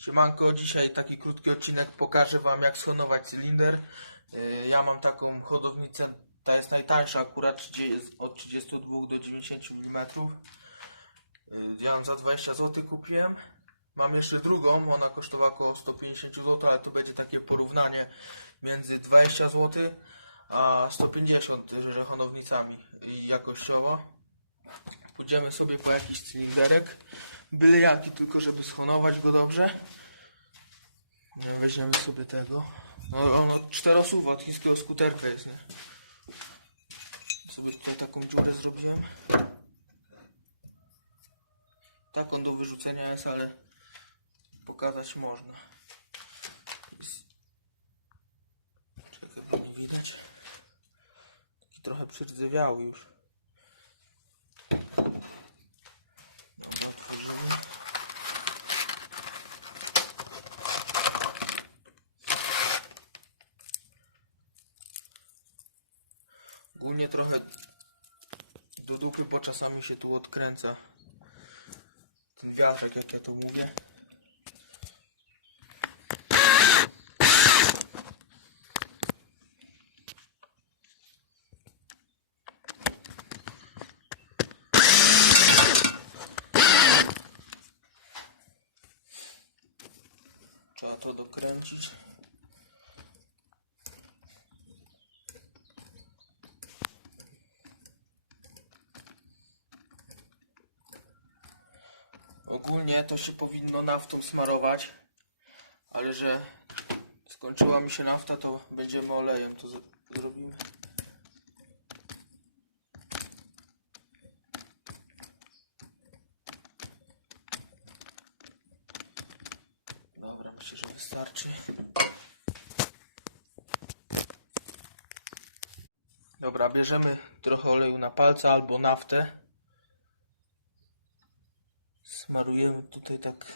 Siemanko, dzisiaj taki krótki odcinek pokażę Wam jak schonować cylinder. Yy, Ja mam taką hodownicę, ta jest najtańsza akurat 30, od 32 do 90 mm. Yy, Ja ją za 20 zł kupiłem. Mam jeszcze drugą, ona kosztowała około 150 zł, ale to będzie takie porównanie między 20 zł a 150 że hodownicami i jakościowo. Pójdziemy sobie po jakiś cylinderek, byle jaki, tylko żeby schonować go dobrze. No, Weźmiemy sobie tego. No, ono czterosuwa od chińskiego skuterka jest, nie? Sobie tutaj taką dziurę zrobiłem. Taką do wyrzucenia jest, ale pokazać można. Czekaj, bo nie widać. Taki trochę przyrdzewiały już. Dobra, otworzymy. Ogólnie trochę do dupy, bo czasami się tu odkręca ten wiatrek, jak ja to mówię. Trzeba to dokręcić. Ogólnie to się powinno naftą smarować, ale że skończyła mi się nafta, to będziemy olejem to zrobimy. Dobra, myślę, że wystarczy. Dobra, bierzemy trochę oleju na palca albo naftę. Smarujemy tutaj tak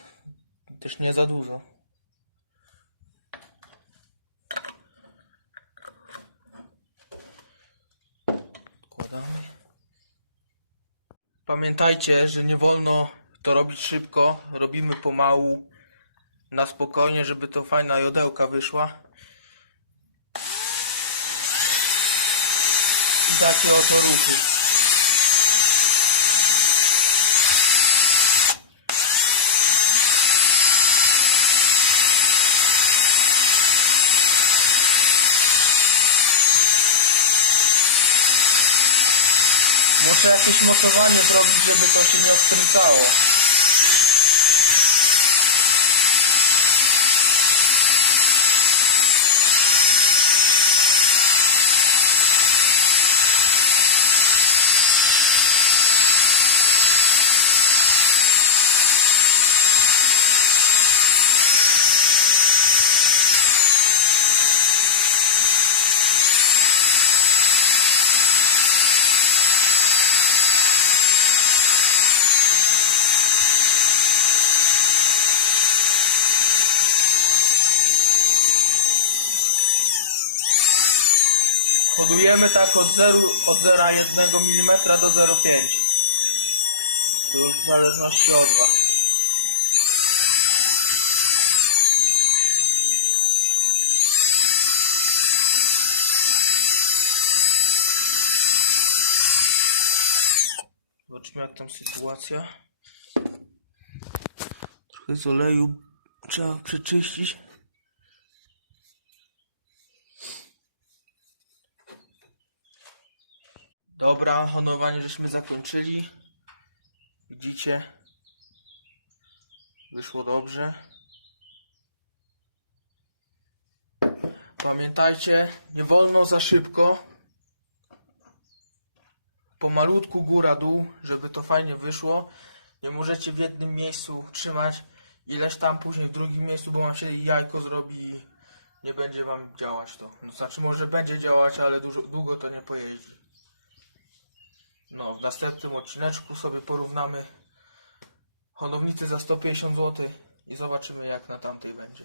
też nie za dużo. Wkładamy. Pamiętajcie, że nie wolno to robić szybko. Robimy pomału, na spokojnie, żeby to fajna jodełka wyszła. I takie oto ruchy. Jakieś mocowanie zrobić, żeby to się nie odkręcało. Hodujemy tak od 0, od 0,1 mm do 0,5 To już w zależności od Was. Zobaczmy jak tam sytuacja. Trochę z oleju trzeba przeczyścić. Dobra, honowanie żeśmy zakończyli. Widzicie? Wyszło dobrze. Pamiętajcie, nie wolno za szybko. Pomalutku góra-dół, żeby to fajnie wyszło. Nie możecie w jednym miejscu trzymać ileś tam, później w drugim miejscu, bo wam się jajko zrobi i nie będzie wam działać to. Znaczy może będzie działać, ale dużo długo to nie pojeździ. Następnym odcineczku sobie porównamy hodownicy za 150 zł i zobaczymy jak na tamtej będzie.